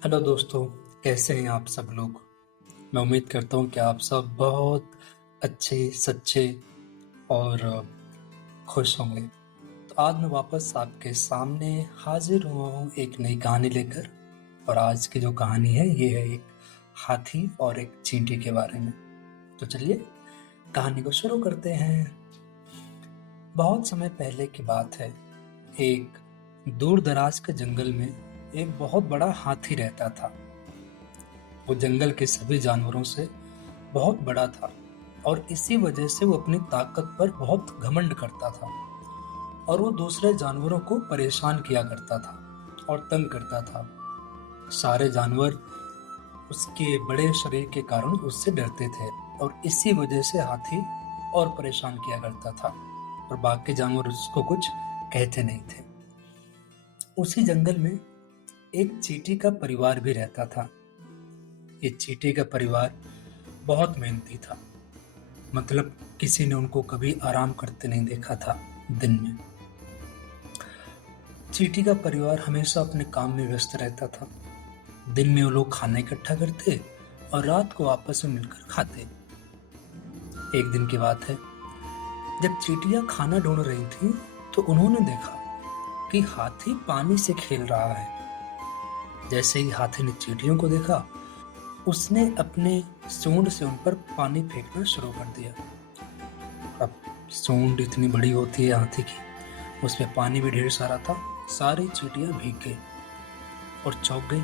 Hello दोस्तों। कैसे हैं आप सब लोग। मैं उम्मीद करता हूँ कि आप सब बहुत अच्छे, सच्चे और खुश होंगे। तो आज मैं वापस आपके सामने हाजिर हुआ हूँ एक नई कहानी लेकर। और आज की जो कहानी है ये है एक हाथी और एक चींटी के बारे में। तो चलिए कहानी को शुरू करते हैं। बहुत समय पहले की बात है। एक दूर दराज के जंगल में एक बहुत बड़ा हाथी रहता था। वो जंगल के सभी जानवरों से बहुत बड़ा था और इसी वजह से वो अपनी ताकत पर बहुत घमंड करता था। और वो दूसरे जानवरों को परेशान किया करता था और तंग करता था। सारे जानवर उसके बड़े शरीर के कारण उससे डरते थे और इसी वजह से हाथी और परेशान किया करता था और बाकी जानवर उसको कुछ कहते नहीं थे। उसी जंगल में एक चींटी का परिवार भी रहता था। ये चींटी का परिवार बहुत मेहनती था। मतलब किसी ने उनको कभी आराम करते नहीं देखा था दिन में। चींटी का परिवार हमेशा अपने काम में व्यस्त रहता था। दिन में वो लोग खाना इकट्ठा करते और रात को आपस में मिलकर खाते। एक दिन की बात है, जब चींटियां खाना ढूंढ रही थी तो उन्होंने देखा कि हाथी पानी से खेल रहा है। जैसे ही हाथी ने चींटियों को देखा, उसने अपने सूंड से उन पर पानी फेंकना शुरू कर दिया। अब सूंड इतनी बड़ी होती है हाथी की, उसमें पानी भी ढेर सारा था। सारी चींटियां भीग गई और चौंक गई।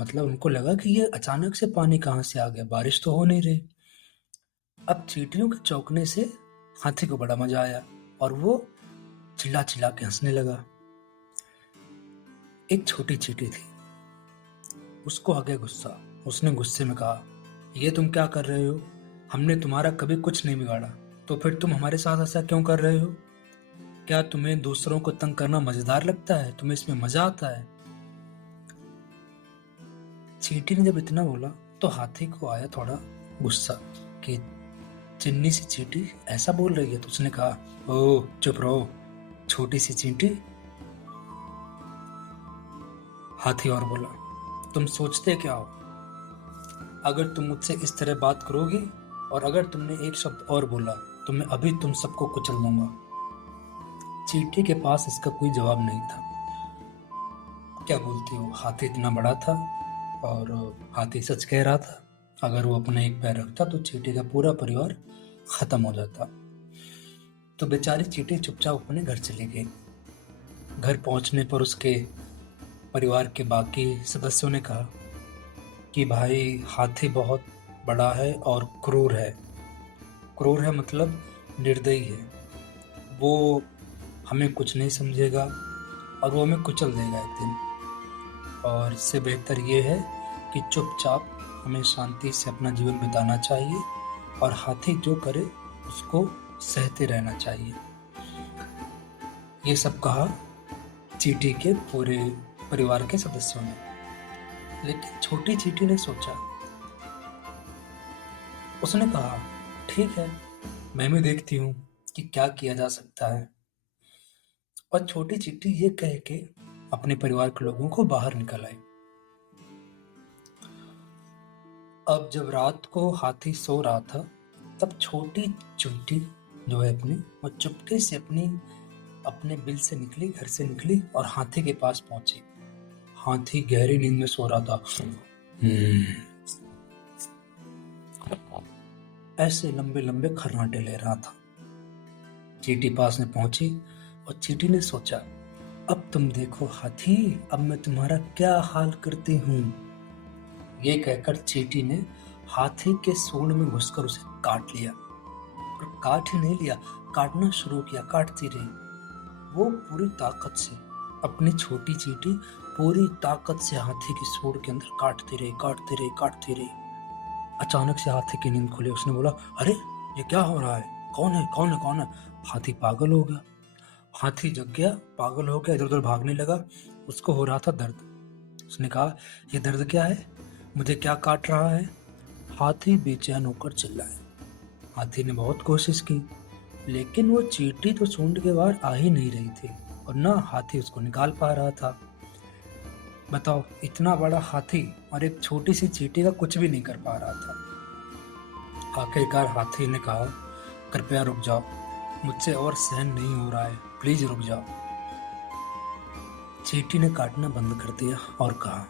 मतलब उनको लगा कि ये अचानक से पानी कहाँ से आ गया, बारिश तो हो नहीं रही। अब चींटियों के चौंकने से हाथी को बड़ा मजा आया और वो चिल्ला चिल्ला के हंसने लगा। एक छोटी चींटी थी, उसको आ गया गुस्सा। उसने गुस्से में कहा, ये तुम क्या कर रहे हो? हमने तुम्हारा कभी कुछ नहीं बिगाड़ा, तो फिर तुम हमारे साथ ऐसा क्यों कर रहे हो? क्या तुम्हें दूसरों को तंग करना मजेदार लगता है? तुम्हें इसमें मजा आता है? चींटी ने जब इतना बोला तो हाथी को आया थोड़ा गुस्सा कि चिन्नी सी चींटी ऐसा बोल रही है। तो उसने कहा, ओ चुप रहो छोटी सी चींटी। हाथी और बोला, तुम सोचते क्या हो? अगर तुम मुझसे इस तरह बात करोगी और अगर तुमने एक शब्द और बोला तो मैं अभी तुम सबको कुचल दूंगा। चींटी के पास इसका कोई जवाब नहीं था। क्या बोलती हो, हाथी इतना बड़ा था और हाथी सच कह रहा था। अगर वो अपना एक पैर रखता तो चींटी का पूरा परिवार खत्म हो जाता। तो बेचारी चींटी चुपचाप अपने घर चली गई। घर पहुंचने पर उसके परिवार के बाकी सदस्यों ने कहा कि भाई हाथी बहुत बड़ा है और क्रूर है। क्रूर है मतलब निर्दयी है। वो हमें कुछ नहीं समझेगा और वो हमें कुचल देगा एक दिन। और इससे बेहतर ये है कि चुपचाप हमें शांति से अपना जीवन बिताना चाहिए और हाथी जो करे उसको सहते रहना चाहिए। ये सब कहा चींटी के पूरे परिवार के सदस्यों ने। लेकिन छोटी चींटी ने सोचा। उसने कहा, ठीक है, मैं भी देखती हूँ कि क्या किया जा सकता है। और छोटी चींटी ये कह के अपने परिवार के लोगों को बाहर निकल आई। अब जब रात को हाथी सो रहा था, तब छोटी चींटी जो है अपनी, वो चुपके से अपने बिल से निकली, घर से निकली और हाथी के पास पहुंची। हाथी गहरी नींद में सो रहा था। ऐसे लंबे लंबे खर्राटे ले रहा था। चींटी पास में पहुंची और चींटी ने सोचा, अब तुम देखो हाथी, अब मैं तुम्हारा क्या हाल करती हूँ। ये कहकर चींटी ने हाथी के सूंड में घुसकर उसे काट लिया। और काट ही नहीं लिया, काटना शुरू किया, काटती रही वो पूरी ताकत से। अपनी छोटी चींटी पूरी ताकत से हाथी की सूंड के अंदर काटती रही, काटती रही, काटती रही। अचानक से हाथी की नींद खुली। उसने बोला, अरे ये क्या हो रहा है? कौन है, कौन है, कौन है? हाथी पागल हो गया। हाथी जग गया, पागल हो गया, इधर उधर भागने लगा। उसको हो रहा था दर्द। उसने कहा, ये दर्द क्या है? मुझे क्या काट रहा है? हाथी बेचैन होकर चिल्लाया। हाथी ने बहुत कोशिश की, लेकिन वो चींटी तो सूंड के बाहर आ ही नहीं रही थी और ना हाथी उसको निकाल पा रहा था। बताओ, इतना बड़ा हाथी और एक छोटी सी चींटी का कुछ भी नहीं कर पा रहा था। आखिरकार हाथी ने कहा, कृपया रुक जाओ, मुझसे और सहन नहीं हो रहा है, प्लीज रुक जाओ। चींटी ने काटना बंद कर दिया और कहा,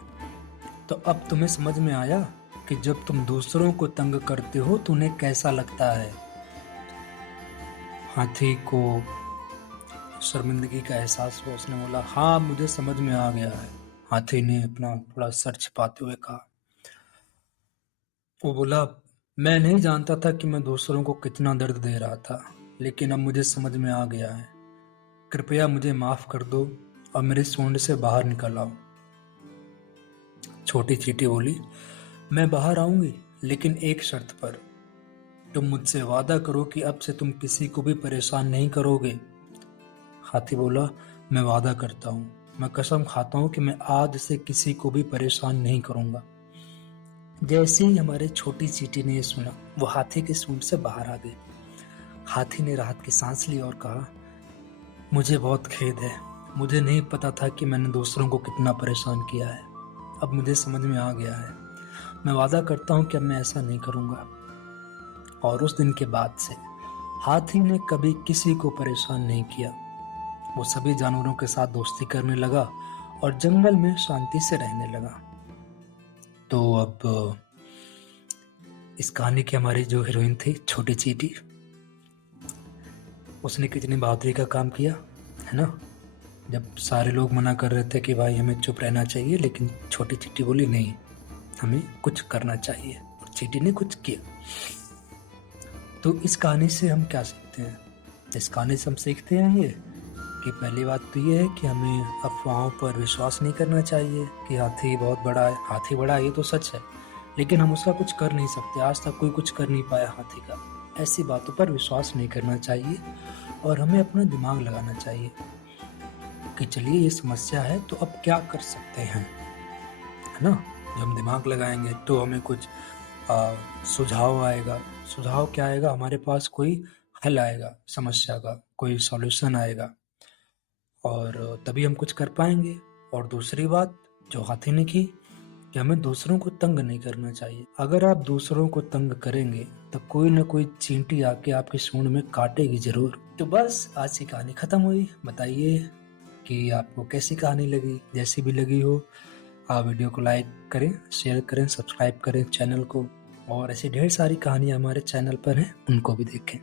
तो अब तुम्हें समझ में आया कि जब तुम दूसरों को तंग करते हो तो उन्हें कैसा लगता है। हाथी को शर्मिंदगी का एहसास हुआ। उसने बोला, हाँ मुझे समझ में आ गया है। हाथी ने अपना थोड़ा सर छिपाते हुए कहा। वो बोला, मैं नहीं जानता था कि मैं दूसरों को कितना दर्द दे रहा था, लेकिन अब मुझे समझ में आ गया है। कृपया मुझे माफ कर दो और मेरे सूंड से बाहर निकल आओ। छोटी चींटी बोली, मैं बाहर आऊंगी, लेकिन एक शर्त पर। तुम मुझसे वादा करो कि अब से तुम किसी को भी परेशान नहीं करोगे। हाथी बोला, मैं वादा करता हूँ, मैं कसम खाता हूँ कि मैं आज से किसी को भी परेशान नहीं करूंगा। जैसे ही हमारे छोटी चींटी ने ये सुना, वो हाथी के सूंड से बाहर आ गई। हाथी ने राहत की सांस ली और कहा, मुझे बहुत खेद है, मुझे नहीं पता था कि मैंने दूसरों को कितना परेशान किया है। अब मुझे समझ में आ गया है। मैं वादा करता हूँ कि अब मैं ऐसा नहीं करूंगा। और उस दिन के बाद से हाथी ने कभी किसी को परेशान नहीं किया। वो सभी जानवरों के साथ दोस्ती करने लगा और जंगल में शांति से रहने लगा। तो अब इस कहानी की हमारी जो हीरोइन थी, छोटी चींटी, उसने कितनी बहादुरी का काम किया, है ना। जब सारे लोग मना कर रहे थे कि भाई हमें चुप रहना चाहिए, लेकिन छोटी चींटी बोली, नहीं, हमें कुछ करना चाहिए, और चींटी ने कुछ किया। तो इस कहानी से हम क्या सीखते हैं? इस कहानी से हम सीखते हैं ये कि पहली बात तो ये है कि हमें अफवाहों पर विश्वास नहीं करना चाहिए कि हाथी बहुत बड़ा है। हाथी बड़ा है ये तो सच है, लेकिन हम उसका कुछ कर नहीं सकते। आज तक कोई कुछ कर नहीं पाया हाथी का। ऐसी बातों पर विश्वास नहीं करना चाहिए और हमें अपना दिमाग लगाना चाहिए कि चलिए ये समस्या है तो अब क्या कर सकते हैं, है ना। जब हम दिमाग लगाएंगे तो हमें कुछ सुझाव आएगा। सुझाव क्या आएगा? हमारे पास कोई हल आएगा, समस्या का कोई सॉल्यूशन आएगा, और तभी हम कुछ कर पाएंगे। और दूसरी बात जो हाथी ने की, कि हमें दूसरों को तंग नहीं करना चाहिए। अगर आप दूसरों को तंग करेंगे तो कोई ना कोई चींटी आके आपकी सूंड में काटेगी जरूर। तो बस आज की कहानी खत्म हुई। बताइए कि आपको कैसी कहानी लगी। जैसी भी लगी हो, आप वीडियो को लाइक करें, शेयर करें, सब्सक्राइब करें चैनल को, और ऐसी ढेर सारी कहानियां हमारे चैनल पर हैं, उनको भी देखें।